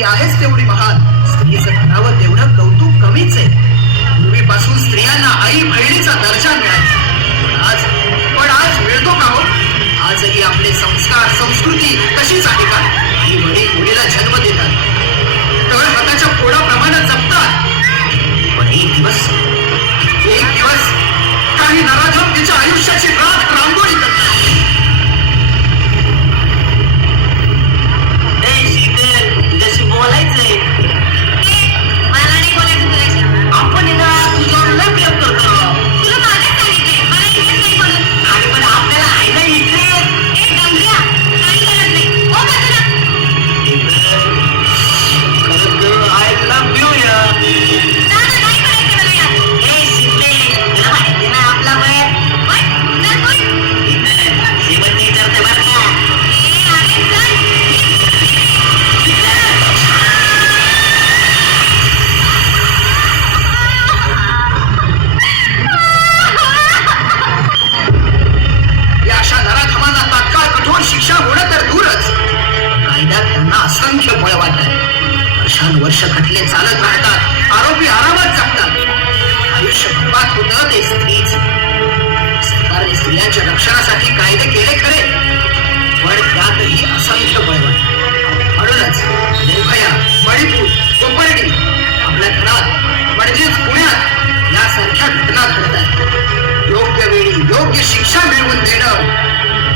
स्त्री आहेच तेवढी महान. स्त्रीचं करावं तेवढं कौतुक कमीच आहे. पूर्वीपासून स्त्रियांना आई बहिणीचा दर्जा मिळायचा. पण आज मिळतो का हो? आजही आपले संस्कार संस्कृती तशीच आहे का? आई वडील मुलीला जन्म देतात, तर हाताच्या पोळाप्रमाणे जपतात. पण एक दिवस काही नराधम तिच्या आयुष्याची रात रांगोळी करतात. तुझ्याशी बोलायचंय. मला नाही बोलायचं तुझ्याशी. आपण तुझ्यावर लय प्रेम करतो. तुला मागच सांगितलंय मला इथेच नाही बोलत. आणि पण आपल्याला आहे ना इथे. ए गंग्या, काही करत नाही. हो बाजूला. आय लव्ह यू यार. दादा काय करायचं मला यार? ए शिंदे, तुला माहिती ना आपला वय. पण चल बोल. जेवण नाही करते बरं का. ए अरे चल. या अशा नराधमांना तात्काळ कठोर शिक्षा होणं तर दूरच, कायद्यात त्यांना असंख्य बळ वाटत. वर्षानुवर्ष खटले चालत राहतात, आरोपी आरामात जगतात. आयुष्य बरबाद होतं ते स्त्रीच. सरकारने स्त्रियांच्या रक्षणासाठी कायदे केले खरे, पण त्यातही असंख्य बळ वाटत. म्हणूनच निर्भया, मणिपूर, कोपर्डी आपल्या घरात म्हणजेच पुण्यात यासारख्या घटना घडतात. योग्य वेळी योग्य शिक्षा मिळवून देणं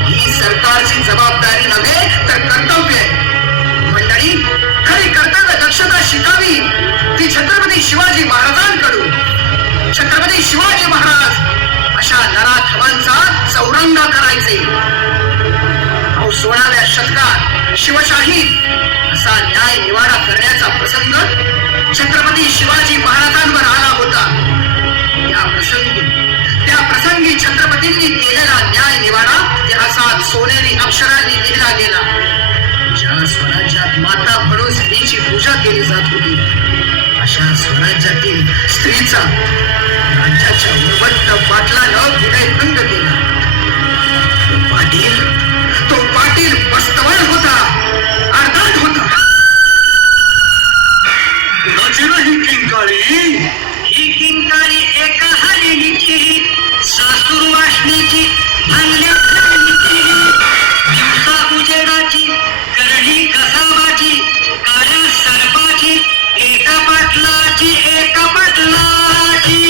ही सरकारची जबाबदारी नव्हे तर कर्तव्य आहे. मंडळी, खरी कर्तव्य दक्षता शिकावी ती छत्रपती शिवाजी महाराजांकडून. छत्रपती शिवाजी महाराज अशा नराधमांचा चौरंगा करायचे. 16व्या शतकात शिवशाही असा न्याय निवाडा करण्याचा प्रसंग छत्रपती शिवाजी महाराजांवर आला होता. त्या प्रसंगी छत्रपतींनी केलेला न्याय निवाडा इतिहासात सोनेरी अक्षरांनी लिहिला गेला. ज्या स्वराज्यात माता म्हणून स्त्रीची पूजा केली जात होती, अशा स्वराज्यातील स्त्रीचा राज्याच्या उर्वट पाटलानं विनयभंग केला. तो पाटील मस्तवड होता, अर्धात होता. ही किंकाळी एका हालेलीची, सासूर वासनेची भांगल्या दिवसा उजेडाची, करणी कसावाची, काळ्या सर्पाची, एका पाटलाची एका पाटलाची.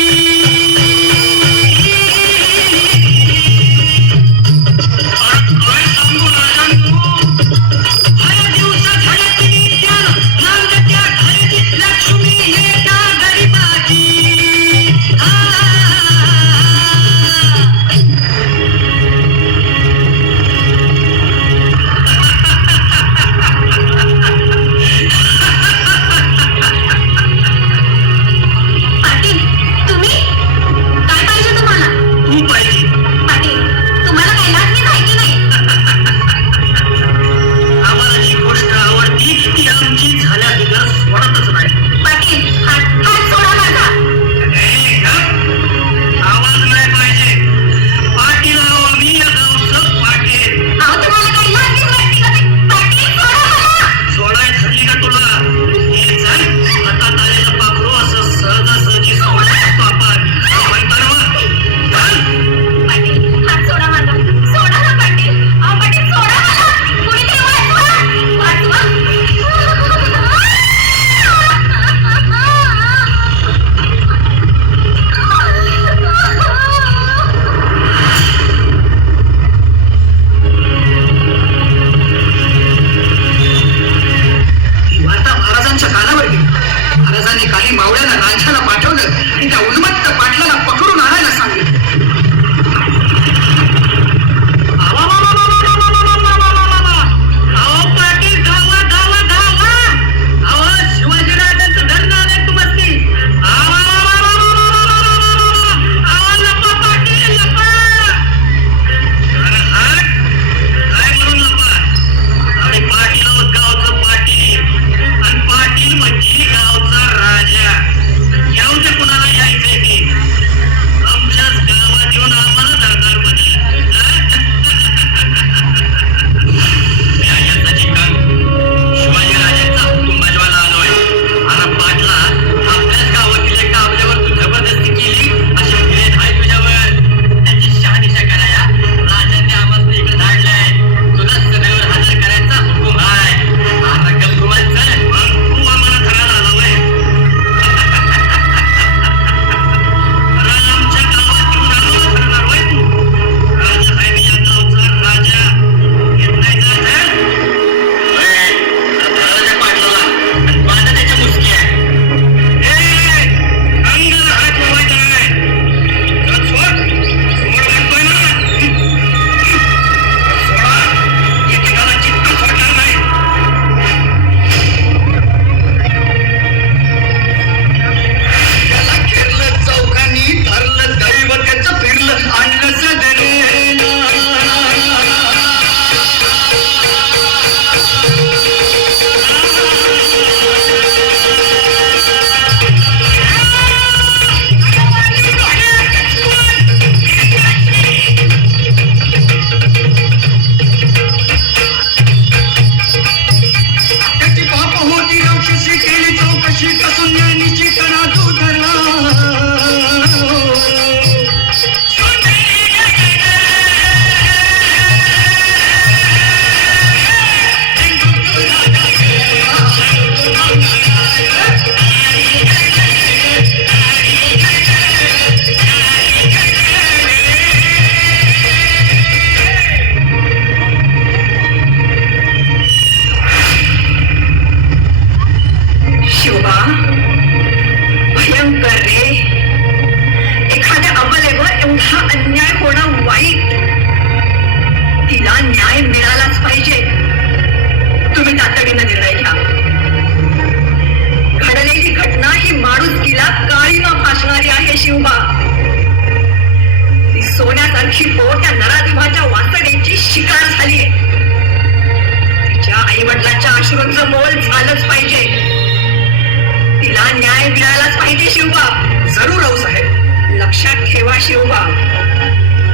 लक्षात ठेवा शिवबा,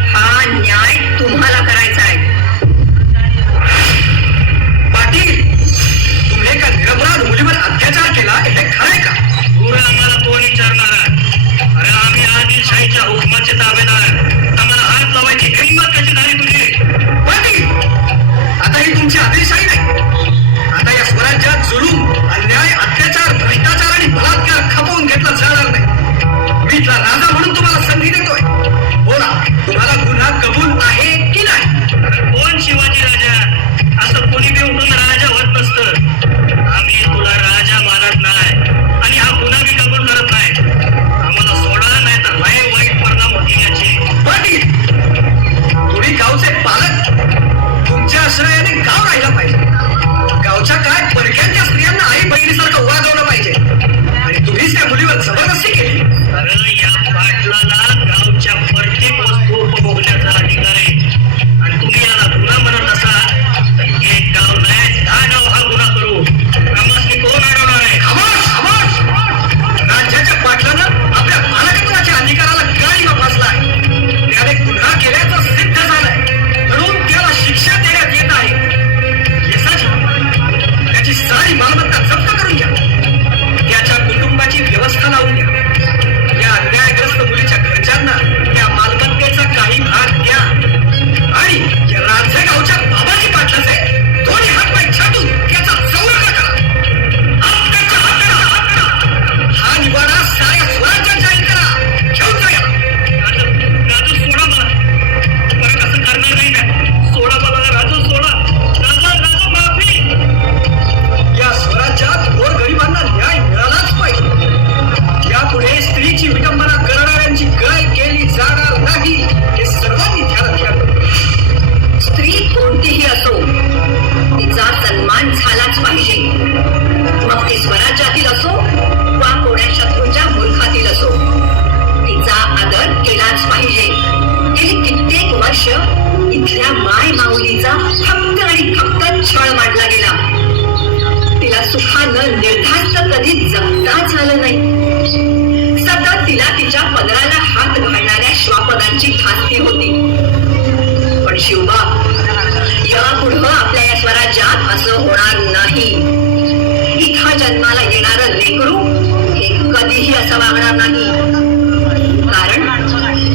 हा न्याय तुम्हाला करायचा आहे. पाटील, तुम्ही एका निरपराध मुलीवर अत्याचार केला हे खरंय का? पुरा आम्हाला कोण विचारणार आहे? अरे आम्ही आदिलशाहीच्या हुकमाचे ताबेदार आहे. आम्हाला हात लावायची हिंमत कशी झाली तुझी? पाटील, आता ही तुमची आदिलशाही नाही. आता या स्वराज्यात जुलूम, अन्याय, अत्याचार, भ्रष्टाचार आणि बलात्कार खपवून घेतला जाणार नाही. मी इथला राजा म्हणून तुम्हाला संधी देतोय. बोला, तुम्हाला गुन्हा कबूल आहे की नाही? अरे कोण शिवाजी राजा? असं कोणी बी उठून राजा होत नसतं. आम्ही तुला राजा मानत नाही आणि हा गुन्हा बी कबूल करत नाही. आम्हाला सोडा, नाही तर लय वाईट परिणाम होतील याचे. पाटील, तुम्ही गावचे पालक, तुमच्या आश्रयाने गाव राहिला पाहिजे. गावच्या काय परक्यांच्या स्त्रियांना आई बहिणीसारखं वागवलं पाहिजे आणि तुम्हीच त्या मुलीवर जबरदस्ती केली. अरे या पाटलाला गावच्या प्रत्येक वस्तू उपभोगण्याचा अधिकार आहे आणि तुम्ही याला गुन्हा म्हणत असाल तर एक गाव नाही 10 गाव हा गुन्हा करू. आम्हाला कोण अडवणार आहे? खामोश, खामोश! राज्याच्या पाटलानं आपल्या पालकत्वाच्या अधिकाराला गाडीला फासलाय. त्याने गुन्हा केल्याचं सिद्ध झालंय म्हणून त्याला शिक्षा देण्यात येत आहे. येसाची त्याची सारी मालमत्ता जप्त करून घ्या. त्याच्या कुटुंबाची व्यवस्था लावून द्या. या अन्यायग्रस्त मुलीच्या घरच्यांना त्या मालमत्तेचा काही भाग द्या आणि या राजगावच्या बाबाजी पाटलाचे दोन्ही हातपाय छाटून त्याचा संरक्षण करा. हक्काचा हक्क करा. हा निवाडा साऱ्या स्वराज्यात जाहीर करा. घेऊन जा याला. राजू सोडा मला. परत असं करणार नाही का? सोडा मला राजू, सोडा. राजू माफी. या स्वराज्यात गोरगरिबांना न्याय मिळालाच पाहिजे. यापुढे स्त्रीची विडंबना करणाऱ्यांची गय केली जाणार नाही हे सर्वांनी ध्यानात घ्यावं. स्त्री कोणतीही असो, तिचा सन्मान झालाच पाहिजे. मग ती स्वराज्यातील असो वा कोण्या शत्रूच्या मुलखातील असो, तिचा आदर केलाच पाहिजे. गेली कित्येक वर्ष इथल्या माय माऊलीचा फक्त आणि फक्त छळ मांडला गेला. तिला सुखानं निर्धास्त कधी जगता झालं नाही. सतत तिला तिच्या पदराला हात घालणाऱ्या श्वापदांची धास्ती होती. पण शिवबा, यापुढं आपल्या या स्वराज्यात असं होणार नाही. इथं जन्माला येणारं लेकरू हे कधीही असं वागणार नाही. कारण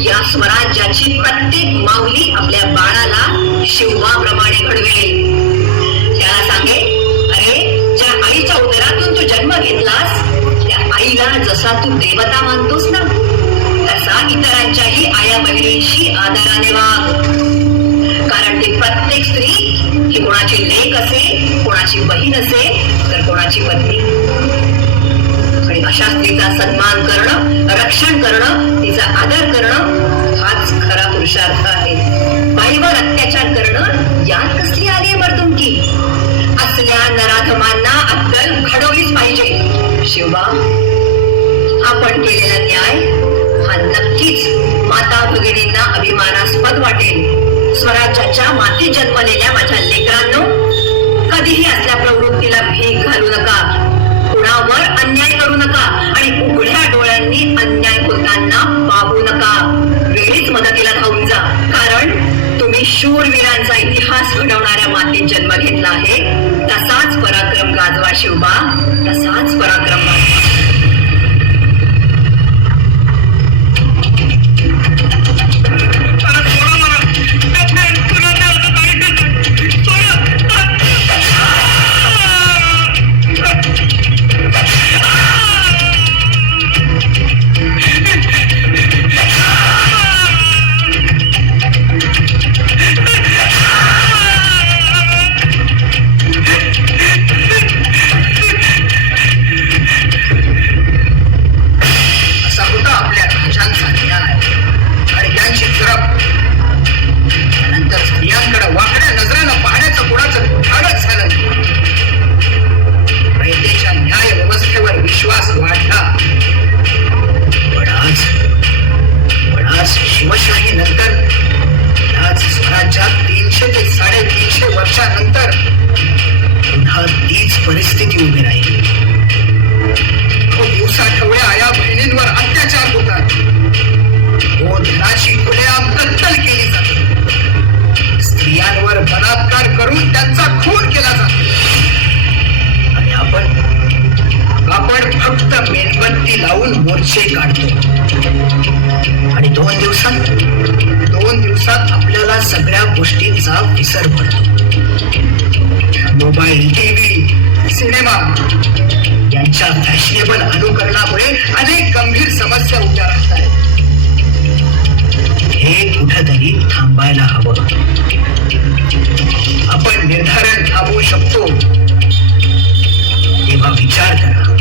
या स्वराज्याची प्रत्येक माऊली आपल्या बाळाला शिवबाप्रमाणे घडवेल. त्याला सांगे, अरे ज्या आईच्या उदरातून तू जन्म घेतलास त्या आईला जसा तू देवता मानतोस ना, तसा इतरांच्याही आया बहिणीशी आदराने वाग. कारण ती प्रत्येक स्त्री ही कोणाची लेक असे, कोणाची बहीण असे, तर कोणाची पत्नी. आणि अशा स्त्रीचा सन्मान करणं, रक्षण करणं, तिचा आदर करणं हाच खरा पुरुषार्थ आहे. बाईवर अत्याचार करणं यात कसली आली आहे मर्दुमकी? असल्या नराधमांना अक्कल घडवलीच पाहिजे. शिवबा, आपण केलेला न्याय हा नक्कीच माता भगिनींना अभिमानास्पद वाटेल. स्वराज्याच्या माती जन्मलेल्या माझ्या लेकरांनो, कधीही असल्या प्रवृत्तीला भीक घालू नका. कुणावर अन्याय करू नका आणि उघड्या डोळ्यांनी अन्याय होताना पाहू नका. वेळीच मदतीला धावून जा. कारण तुम्ही शूरवीरांचा इतिहास घडवणाऱ्या मातीत जन्म घेतला आहे. तसाच पराक्रम गाजवा शिवबा, तसाच पराक्रम गाजवा. परिस्थिती उभी राहिली. दिवसा ठेवळ्या आया बहिणींवर अत्याचार होतात. मेणबत्ती लावून मोर्चे काढतो आणि 2 दिवसात आपल्याला सगळ्या गोष्टींचा विसर पडतो. मोबाईल, टीव्ही, सिनेमा यांच्या फॅशनेबल अनुकरणामुळे अनेक गंभीर समस्या उभ्या राहत आहेत. हे कुठंतरी थांबायला हवं. आपण निर्धारण थांबवू शकतो तेव्हा विचार करा.